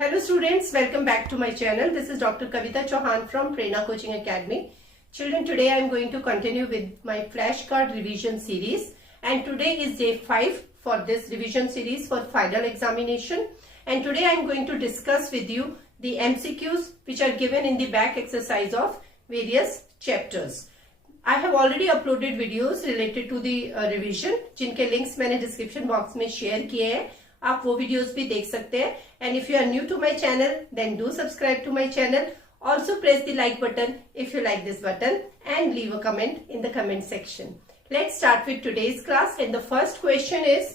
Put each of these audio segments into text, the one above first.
Hello students, welcome back to my channel. This is Dr. Kavita Chauhan from Prerna Coaching Academy. Children, today I am going to continue with my flashcard revision series, and today is day 5 for this revision series for final examination. And today I am going to discuss with you the MCQs which are given in the back exercise of various chapters. I have already uploaded videos related to the revision जिनके links मैंने description box में share किए हैं. आप वो videos भी देख सकते हैं. And if you are new to my channel then do subscribe to my channel. Also press the like button if you like this button and leave a comment in the comment section. Let's start with today's class, and the first question is,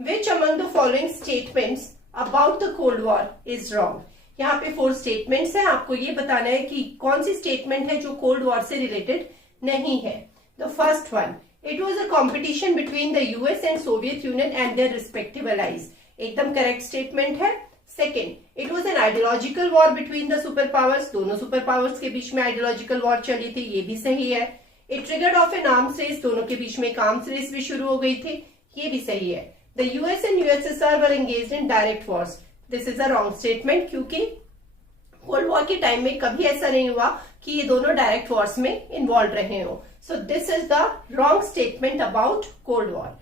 which among the following statements about the Cold War is wrong? यहाँ पे 4 statements हैं. आपको ये बताना है कि कौन सी statement है जो Cold War से related नहीं है. The first one, it was a competition between the US and Soviet Union and their respective allies. एकदम करेक्ट स्टेटमेंट है. Second, it was an ideological war between the super powers. दोनों super powers के बीच में ideological war चली थी, ये भी सही है. It triggered off an arms race. दोनों के बीच में एक आर्म्स रेस भी शुरू हो गई थी, ये भी सही है. The US and USSR were engaged in direct Wars. This is a wrong statement, क्योंकि कोल्ड वॉर के टाइम में कभी ऐसा नहीं हुआ कि ये दोनों डायरेक्ट वॉर्स में इन्वॉल्व रहे हो. सो this is the wrong statement about cold war.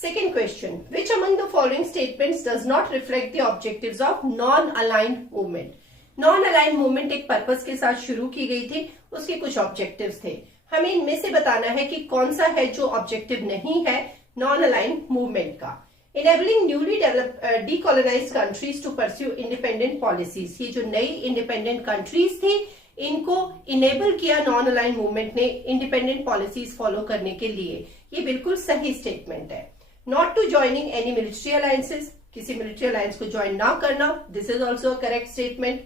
Second question, which among the following statements does not reflect the objectives of non-aligned movement? Non-aligned movement एक पर्पस के साथ शुरू की गई थी, उसके कुछ ऑब्जेक्टिव्स थे. हमें इनमें से बताना है कि कौन सा है जो ऑब्जेक्टिव नहीं है non-aligned मूवमेंट का. Enabling newly developed decolonized countries to pursue independent policies. ये जो नई इंडिपेंडेंट कंट्रीज थी, इनको इनेबल किया नॉन अलाइन मूवमेंट ने इंडिपेंडेंट पॉलिसीज फॉलो करने के लिए. ये बिल्कुल सही स्टेटमेंट है. Not to joining any military alliances. किसी मिलिट्री अलायंस को ज्वाइन ना करना. This is also a correct statement.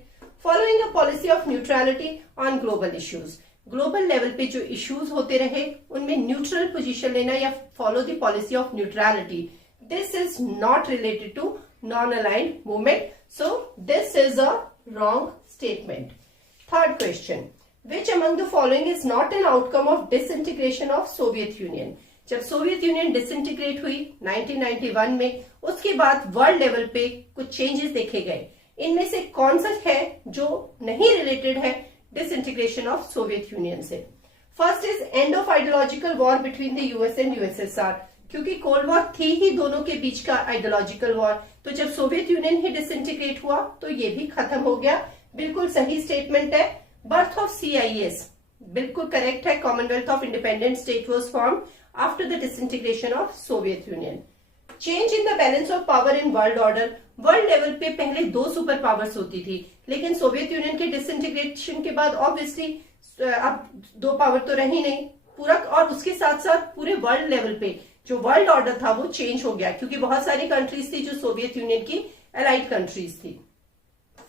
Following a policy of neutrality on global issues. Global level पे जो इश्यूज होते रहे उनमें न्यूट्रल पोजीशन लेना या follow the policy of neutrality. This is not related to non aligned movement. So this is a wrong statement. Third question, which among the following is not an outcome of disintegration of Soviet Union? जब Soviet union disintegrate हुई 1991 में, उसके बाद world level पे कुछ changes देखे गए. इनमें से कौन सा है जो नहीं रिलेटेड है डिसइंटीग्रेशन ऑफ सोवियत यूनियन से? First is end of ideological war between the US and USSR. क्योंकि कोल्ड वॉर थी ही दोनों के बीच का आइडियोलॉजिकल वॉर, तो जब सोवियत यूनियन ही डिसइंटीग्रेट हुआ तो ये भी खत्म हो गया. बिल्कुल सही स्टेटमेंट है. बर्थ ऑफ सीआईएस बिल्कुल करेक्ट है. Commonwealth of independent state was form after the disintegration of Soviet union. Change in the balance of power in world order. World level पे पहले 2 सुपर पावर्स होती थी, लेकिन सोवियत यूनियन के disintegration के बाद ऑब्वियसली अब 2 पावर तो रही नहीं पूरा, और उसके साथ साथ पूरे वर्ल्ड लेवल पे जो वर्ल्ड ऑर्डर था वो चेंज हो गया, क्योंकि बहुत सारी कंट्रीज थी जो सोवियत यूनियन की एलाइड कंट्रीज थी.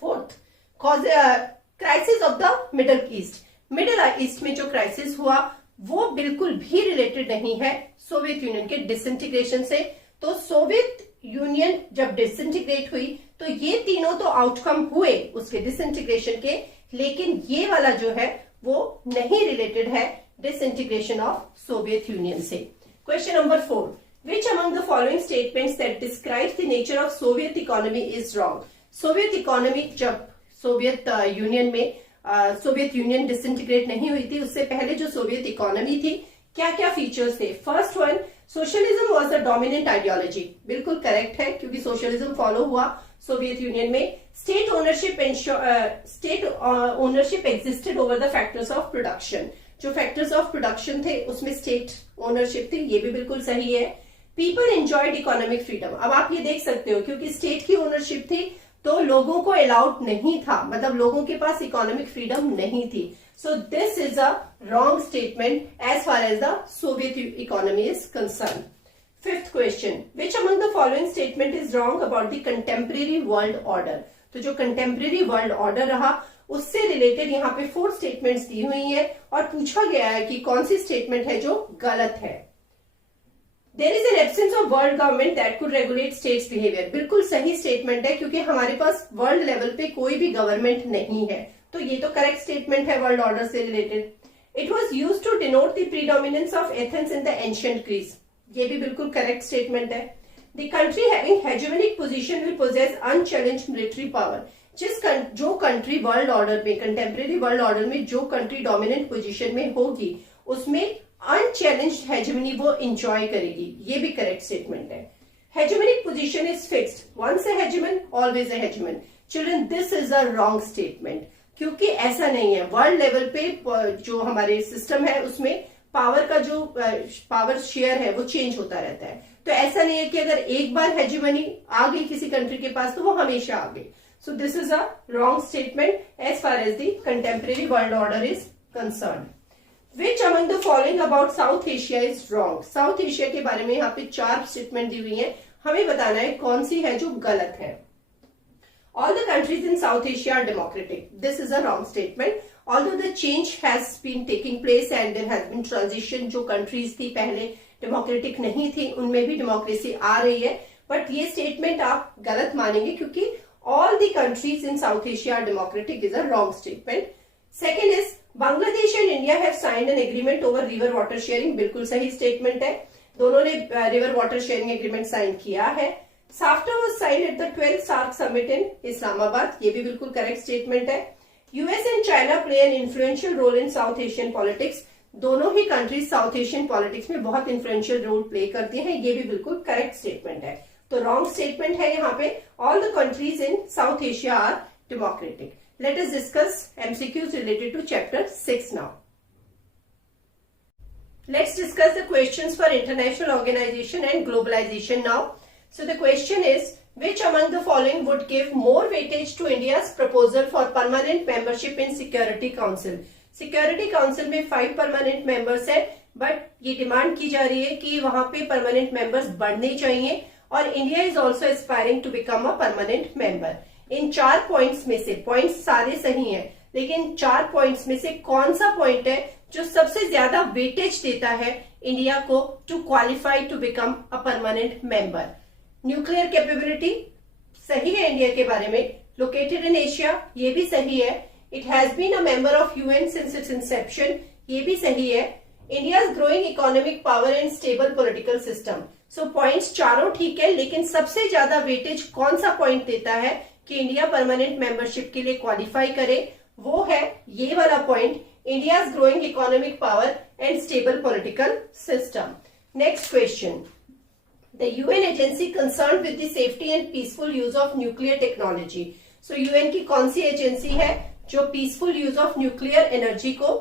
Fourth, crisis of the middle east. Middle east में जो क्राइसिस हुआ वो बिल्कुल भी रिलेटेड नहीं है सोवियत यूनियन के डिसइंटीग्रेशन से. तो सोवियत यूनियन जब डिसइंटीग्रेट हुई तो ये तीनों तो आउटकम हुए उसके डिसइंटीग्रेशन के, लेकिन ये वाला जो है वो नहीं रिलेटेड है डिसइंटीग्रेशन ऑफ सोवियत यूनियन से. Question number 4, which among the following statements that describes the nature of Soviet economy is wrong? Soviet economy, जब सोवियत यूनियन में सोवियत यूनियन डिसइंटीग्रेट नहीं हुई थी, उससे पहले जो सोवियत इकोनॉमी थी, क्या क्या फीचर्स थे? First one, socialism was the dominant ideology. बिल्कुल करेक्ट है, क्योंकि सोशलिज्म फॉलो हुआ सोवियत यूनियन में. State ownership existed over the factors of production. जो फैक्टर्स ऑफ प्रोडक्शन थे उसमें स्टेट ओनरशिप थी, ये भी बिल्कुल सही है. People enjoyed economic freedom. अब आप ये देख सकते हो, क्योंकि स्टेट की ओनरशिप थी तो लोगों को अलाउड नहीं था, मतलब लोगों के पास इकोनॉमिक फ्रीडम नहीं थी. So this is a wrong statement as far as the Soviet economy is concern. Fifth question, which among the following statement is wrong about the contemporary world order? तो जो contemporary world order रहा उससे related यहाँ पे 4 statements दी हुई है, और पूछा गया है कि कौन सी स्टेटमेंट है जो गलत है. There is an absence of world government that could regulate states' behavior. बिल्कुल सही स्टेटमेंट है, क्योंकि हमारे पास वर्ल्ड लेवल पे कोई भी गवर्नमेंट नहीं है, तो ये तो करेक्ट स्टेटमेंट है वर्ल्ड ऑर्डर से related. It was used to denote the predominance of Athens in the ancient Greece. ये भी बिल्कुल करेक्ट स्टेटमेंट है. The country having hegemonic position will possess unchallenged military power. जो कंट्री वर्ल्ड ऑर्डर में, contemporary world order में जो country dominant position में होगी उसमें अनचैलेंज्ड हेजेमनी वो इंजॉय करेगी। ये भी करेक्ट स्टेटमेंट है। Hegemonic position is fixed, once a hegemon always a hegemon. Children, this is a wrong statement, क्योंकि ऐसा नहीं है। वर्ल्ड लेवल पे जो हमारे सिस्टम है उसमें पावर का जो पावर शेयर है वो चेंज होता रहता है। तो ऐसा नहीं है कि अगर एक बार हेजेमनी आ गई किसी कंट्री के पास तो वो हमेशा आ गई। So this is a wrong statement as far as the contemporary world order is concern. Which among the following about South Asia is wrong. South Asia के बारे में यहाँ पे 4 स्टेटमेंट दी हुई है, हमें बताना है कौन सी है जो गलत है। All the countries in South Asia are democratic. This is a wrong statement. Although the change has been taking place and there has been transition, जो countries थी पहले democratic नहीं थी उनमें भी democracy आ रही है, but ये statement आप गलत मानेंगे क्योंकि all the countries in South Asia are democratic is a wrong statement. Second is Bangladesh and India have signed an agreement over river water sharing. बिल्कुल सही statement है, दोनों ने river water sharing agreement sign किया है। SAFTA was signed at the 12th SAARC summit in Islamabad. ये भी बिल्कुल करेक्ट स्टेटमेंट है। US and China play an influential role in South Asian politics. दोनों ही कंट्रीज साउथ एशियन पॉलिटिक्स में बहुत influential role play करती हैं, ये भी बिल्कुल करेक्ट स्टेटमेंट है। तो रॉन्ग स्टेटमेंट है यहाँ पे, all the countries in South Asia are democratic. Let us discuss MCQs related to chapter 6 now. Let's discuss the questions for international organization and globalization now. So the question is, which among the following would give more weightage to India's proposal for permanent membership in Security Council? Security Council में 5 permanent members है, but ये demand की जा रही है कि वहां पे परमानेंट मेंबर्स बढ़ने चाहिए और India is also aspiring to become a permanent member. इन 4 पॉइंट्स में से, पॉइंट्स सारे सही हैं, लेकिन 4 पॉइंट्स में से कौन सा पॉइंट है जो सबसे ज्यादा वेटेज देता है इंडिया को to qualify to become a permanent member? Nuclear capability सही है इंडिया के बारे में, लोकेटेड इन एशिया ये भी सही है, it has been a member of UN since its inception ये भी सही है, India's growing economic power and stable political system. So points चारों ठीक है, लेकिन सबसे ज्यादा वेटेज कौन सा पॉइंट देता है कि इंडिया परमानेंट मेंबरशिप के लिए क्वालिफाई करे? वो है ये वाला point, India's growing economic power and stable political system. Next question, the UN agency concerned with the safety and peaceful use of nuclear technology. So UN की कौन सी एजेंसी है जो peaceful use of nuclear energy को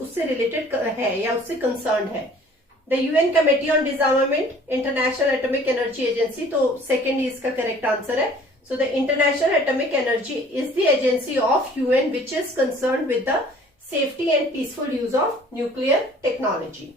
उससे related है या उससे concern है? The UN committee on डिसआर्मामेंट, international atomic energy agency, तो सेकेंड इसका करेक्ट आंसर है। So the international atomic energy is the agency of UN which is concern with the safety and peaceful use of nuclear technology.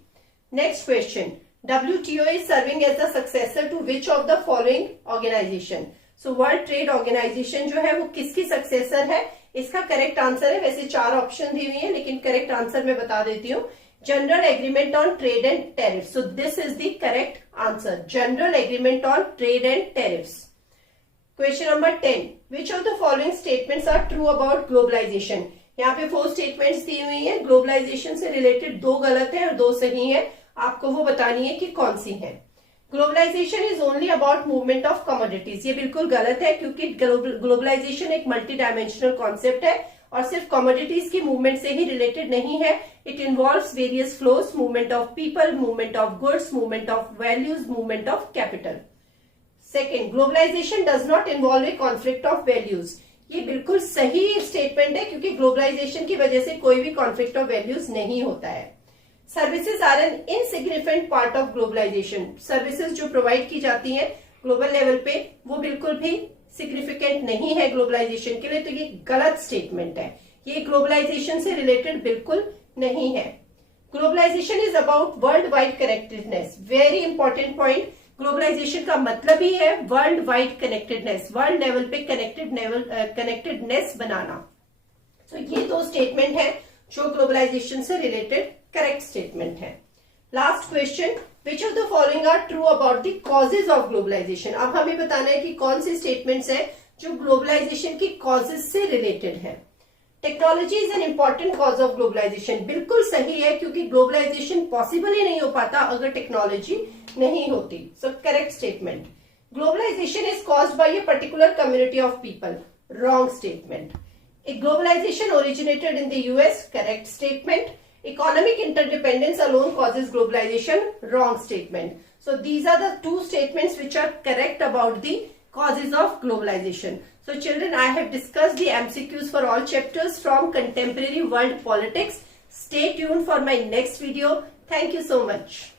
Next question, WTO is serving as the successor to which of the following organization? So World Trade Organization जो है वो किसकी successor है? इसका correct answer है, वैसे 4 option दी हुई है लेकिन करेक्ट आंसर मैं बता देती हूँ, general agreement on trade and tariff. So this is the correct answer, general agreement on trade and tariffs. Question number 10, which of the following statements are true about globalization? यहाँ पे 4 statements दी हुई है, globalisation से related 2 गलत है और 2 सही है, आपको वो बतानी है कि कौन सी है। Globalization is only about movement of commodities, ये बिल्कुल गलत है क्योंकि ग्लोबलाइजेशन एक मल्टी डायमेंशनल कॉन्सेप्ट है और सिर्फ कमोडिटीज की मूवमेंट से ही रिलेटेड नहीं है, it involves various flows, movement of people, movement of goods, movement of values, movement of capital. Second, globalization does not involve a conflict of values, ये बिल्कुल सही स्टेटमेंट है क्योंकि ग्लोबलाइजेशन की वजह से कोई भी कॉन्फ्लिक्ट ऑफ वैल्यूज नहीं होता है। Services are an insignificant part of globalization, services जो प्रोवाइड की जाती हैं ग्लोबल लेवल पे वो बिल्कुल भी सिग्निफिकेंट नहीं है ग्लोबलाइजेशन के लिए, तो ये गलत स्टेटमेंट है, ये ग्लोबलाइजेशन से रिलेटेड बिल्कुल नहीं है। Globalization is about world wide connectedness, very important point, globalization का मतलब ही है world wide connectedness, world level पे कनेक्टेडनेस बनाना। तो ये 2 स्टेटमेंट है जो ग्लोबलाइजेशन से रिलेटेड करेक्ट स्टेटमेंट है। Last question, which of the following are true about the causes of globalization? अब हमें बताना है कि कौन सी स्टेटमेंट्स है जो ग्लोबलाइजेशन की कॉजेज से रिलेटेड है। Technology is an important cause of globalization, बिल्कुल सही है क्योंकि ग्लोबलाइजेशन पॉसिबल ही नहीं हो पाता अगर टेक्नोलॉजी नहीं होती। So correct statement. Globalization is caused by a particular community of people, wrong statement. A globalization originated in the US, correct statement. Economic interdependence alone causes globalization, wrong statement. So these are the two statements which are correct about the causes of globalization. So children, I have discussed the MCQs for all chapters from contemporary world politics. Stay tuned for my next video. Thank you so much.